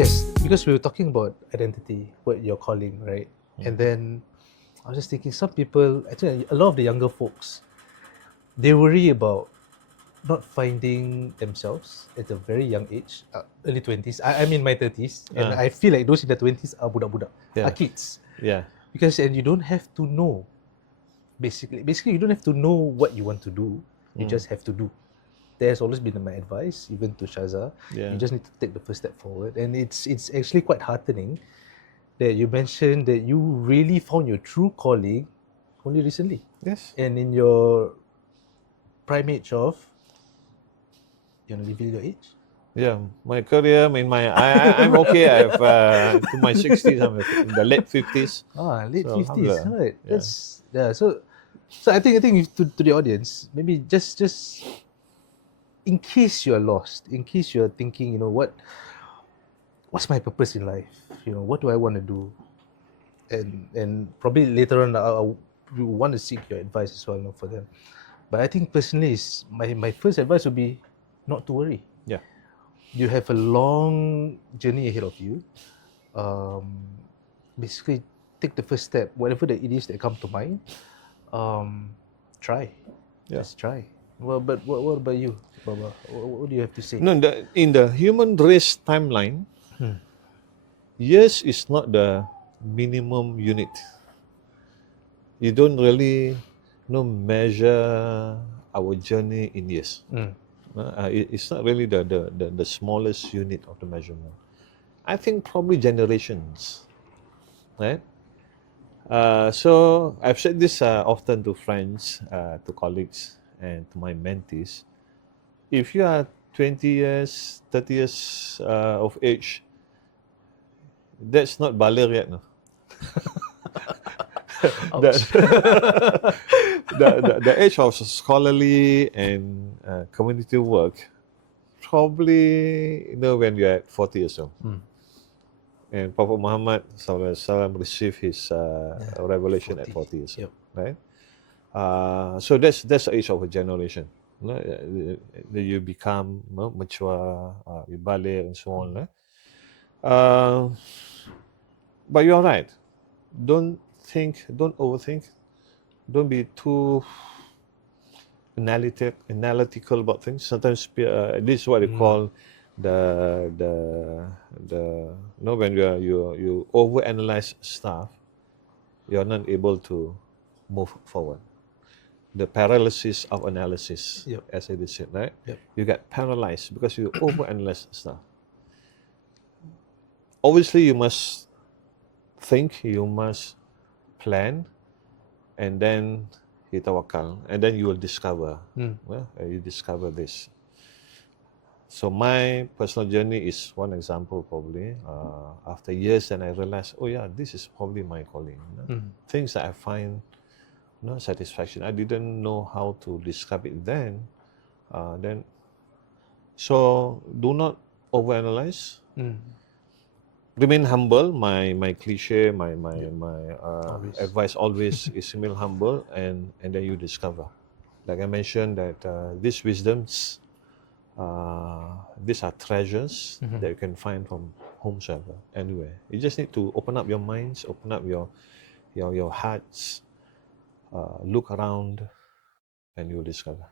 Yes, because we were talking about identity, what you're calling, right? And then I was just thinking, some people, actually, a lot of the younger folks, they worry about not finding themselves at a very young age, early 20s. I'm in my 30s, and I feel like those in the 20s are budak-budak, are kids. Yeah. Because, and you don't have to know, basically, you don't have to know what you want to do, you just have to do. There's always been my advice, even to Shaza. Yeah. You just need to take the first step forward. And it's actually quite heartening that you mentioned that you really found your true calling only recently. Yes. And in your prime age of, you want to reveal your age? Yeah, my career, I'm okay. I've to my 60s, I'm in the late 50s. Late So, 50s, alhamdulillah. right? Yeah. That's, yeah. So I think to the audience, maybe just in case you're lost, in case you're thinking, what's my purpose in life? What do I want to do? And probably later on, I'll want to seek your advice as well, for them. But I think personally, is my first advice would be not to worry. Yeah. You have a long journey ahead of you. Basically, take the first step, whatever that it is that come to mind. Try. Yeah. Just try. Well, but what about you, Baba? What do you have to say? No, in the human race timeline, years is not the minimum unit. You don't really measure our journey in years. It's not really the smallest unit of the measurement. I think probably generations, right? So I've said this often to friends, to colleagues, and to my mentees. If you are 20 years, 30 years of age, that's not baligh yet, no. the age of scholarly and community work, probably when you're at 40 years old. And Prophet Muhammad SAW received his revelation 40. at 40 years old, Yep. right? So that's the age of a generation. You become mature, you baligh and so on. But you're right. Don't overthink. Don't be too analytical about things. Sometimes this is what they call when you overanalyze stuff, you're not able to move forward. The paralysis of analysis, as I did say, right? Yep. You get paralyzed because you overanalyze stuff. Obviously, you must think, you must plan, and then you tawakkal, and then you will discover. You discover this. So my personal journey is one example, probably. After years, and I realized, this is probably my calling. Things that I find satisfaction. I didn't know how to describe it then. So do not overanalyze. Remain humble. My cliche, my advice always is remain humble, and then you discover. Like I mentioned, that these wisdoms, these are treasures that you can find from whomsoever, anywhere. You just need to open up your minds, open up your hearts, look around, and you'll discover.